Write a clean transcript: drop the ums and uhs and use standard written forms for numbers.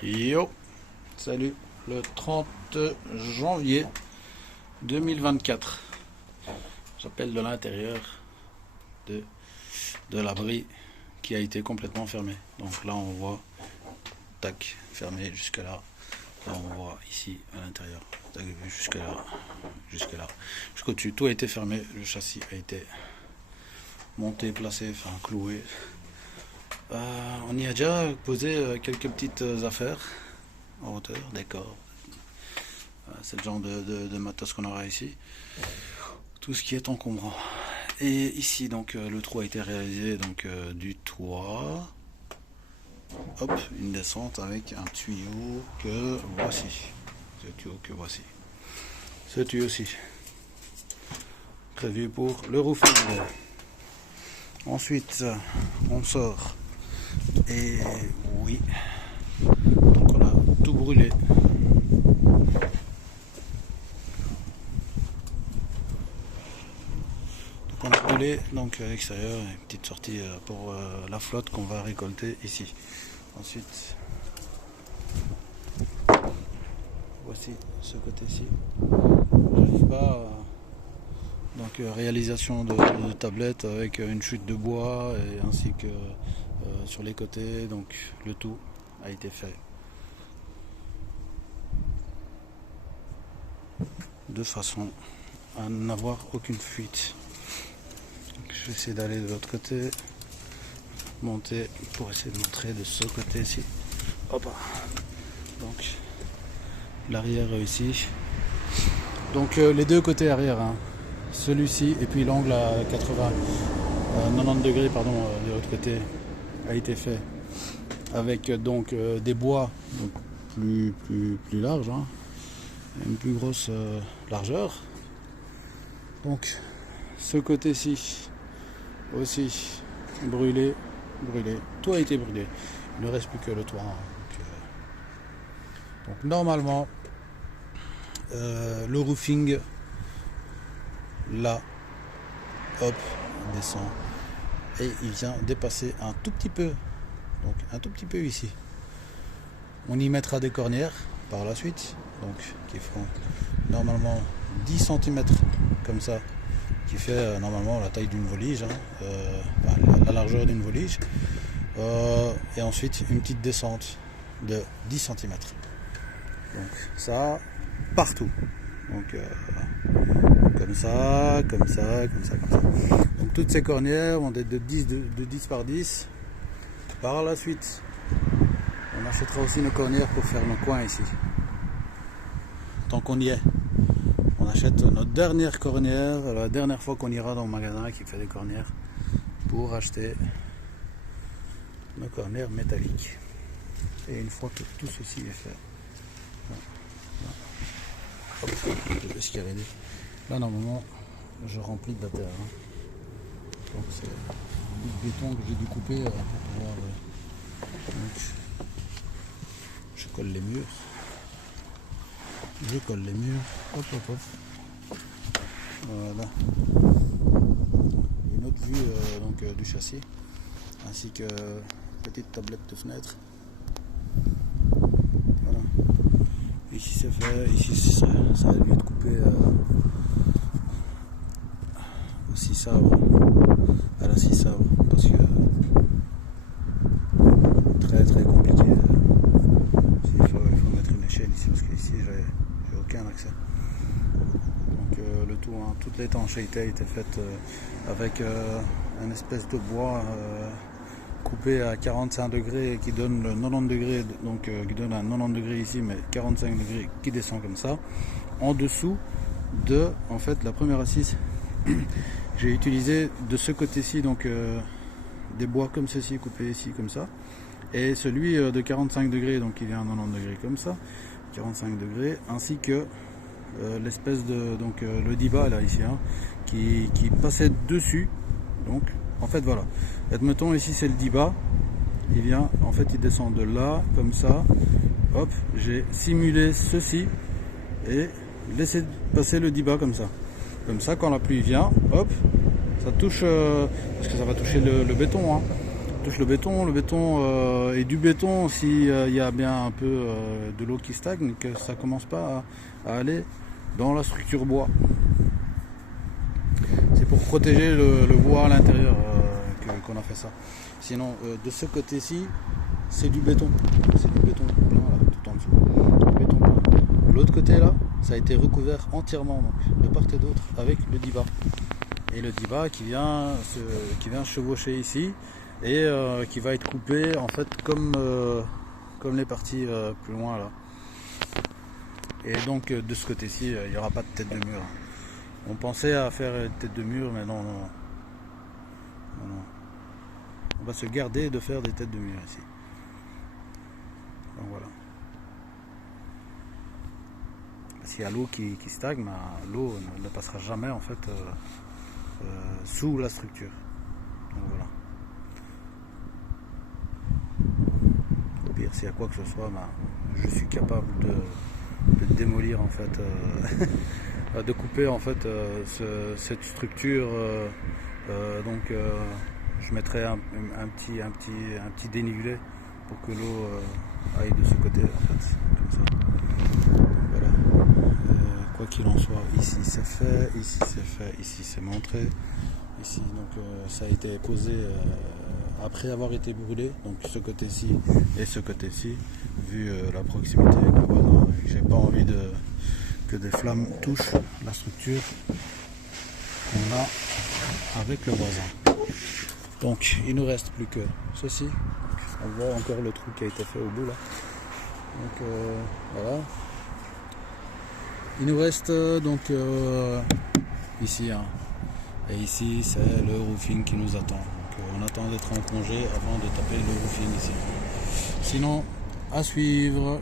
Yo, salut, le 30 janvier 2024. J'appelle de l'intérieur de, de l'abri qui a été complètement fermé. Donc là on voit, tac, fermé jusque là. Là on voit ici à l'intérieur, tac, jusque là, jusqu'au dessus. Tout a été fermé, le châssis a été monté, placé, enfin cloué. On y a déjà posé quelques petites affaires en hauteur, décor. C'est le genre de matos qu'on aura ici. Tout ce qui est encombrant. Et ici, donc, le trou a été réalisé donc du toit. Hop, une descente avec un tuyau que voici. Ce tuyau que voici. Ce tuyau-ci. Prévu pour le roofing. Ensuite, on sort. Et oui, donc on a tout brûlé. Donc on a brûlé donc à l'extérieur, une petite sortie pour la flotte qu'on va récolter ici. Ensuite, voici ce côté-ci. J'arrive pas donc réalisation de tablettes avec une chute de bois et ainsi que sur les côtés, donc le tout a été fait de façon à n'avoir aucune fuite. Donc, je vais essayer d'aller de l'autre côté, monter pour essayer de montrer de ce côté-ci. Hop. Donc l'arrière ici. Donc les deux côtés arrière, hein. Celui-ci et puis l'angle à 90 degrés pardon, de l'autre côté a été fait avec donc des bois donc plus larges, hein, une plus grosse largeur. Donc ce côté-ci aussi brûlé, tout a été brûlé, il ne reste plus que le toit, hein. Donc normalement le roofing là, hop, il descend et il vient dépasser un tout petit peu, donc un tout petit peu ici. On y mettra des cornières par la suite, donc qui feront normalement 10 cm comme ça, qui fait normalement la taille d'une volige, hein, la largeur d'une volige, et ensuite une petite descente de 10 cm. Donc ça partout. Donc comme ça. Donc toutes ces cornières vont être de 10 par 10. Par la suite, on achètera aussi nos cornières pour faire nos coins ici. Tant qu'on y est, on achète notre dernière cornière, la dernière fois qu'on ira dans le magasin qui fait des cornières, pour acheter nos cornières métalliques. Et une fois que tout ceci est fait, hop, je vais escalader. Là normalement je remplis de la terre, hein. Donc c'est du béton que j'ai dû couper pour pouvoir donc, je colle les murs, hop, voilà, une autre vue donc du châssis ainsi que petite tablette de fenêtre. Voilà, ici c'est fait, ici ça a dû être coupé aussi sabre, à la scie sabre, parce que très compliqué. Il faut mettre une échelle ici parce qu'ici j'ai aucun accès. Donc le tout, hein, toute l'étanchéité a été faite avec une espèce de bois coupé à 45 degrés qui donne le 90 degrés, donc qui donne un 90 degrés ici, mais 45 degrés qui descend comme ça en dessous de en fait la première assise. J'ai utilisé de ce côté-ci donc des bois comme ceci coupés ici comme ça, et celui de 45 degrés, donc il est à 90 degrés comme ça, 45 degrés, ainsi que l'espèce de donc le diba là ici, hein, qui passait dessus. Donc en fait voilà, admettons ici c'est le diba, il vient en fait il descend de là comme ça, hop, j'ai simulé ceci et laissé passer le diba comme ça. Comme ça, quand la pluie vient, hop, ça touche, parce que ça va toucher le béton, hein, touche le béton et du béton, s'il y a bien un peu de l'eau qui stagne, que ça commence pas à aller dans la structure bois. C'est pour protéger le bois à l'intérieur qu'on a fait ça. Sinon, de ce côté-ci, c'est du béton. C'est du béton plein là, tout en dessous. Du béton plein. L'autre côté là, ça a été recouvert entièrement, donc, de part et d'autre, avec le diva. Et le diva qui vient chevaucher ici et qui va être coupé en fait comme les parties plus loin là. Et donc de ce côté-ci, il n'y aura pas de tête de mur. On pensait à faire une tête de mur, mais non. On va se garder de faire des têtes de mur ici. Donc voilà. S'il y a l'eau qui stagne, l'eau ne passera jamais en fait sous la structure. Donc voilà. Au pire, s'il y a quoi que ce soit, je suis capable de démolir en fait, de couper en fait cette structure. Donc je mettrai un petit dénivelé pour que l'eau aille de ce côté en fait, comme ça. Voilà. Quoi qu'il en soit, ici c'est fait, ici c'est fait, ici c'est montré. Ici donc ça a été posé après avoir été brûlé, donc ce côté-ci et ce côté-ci, vu la proximité avec le voisin. J'ai pas envie que des flammes touchent la structure qu'on a avec le voisin. Donc il nous reste plus que ceci. Donc, on voit encore le trou qui a été fait au bout là. Donc voilà. Il nous reste donc ici, hein. Et ici c'est le roofing qui nous attend. Donc on attend d'être en congé avant de taper le roofing ici. Sinon, à suivre.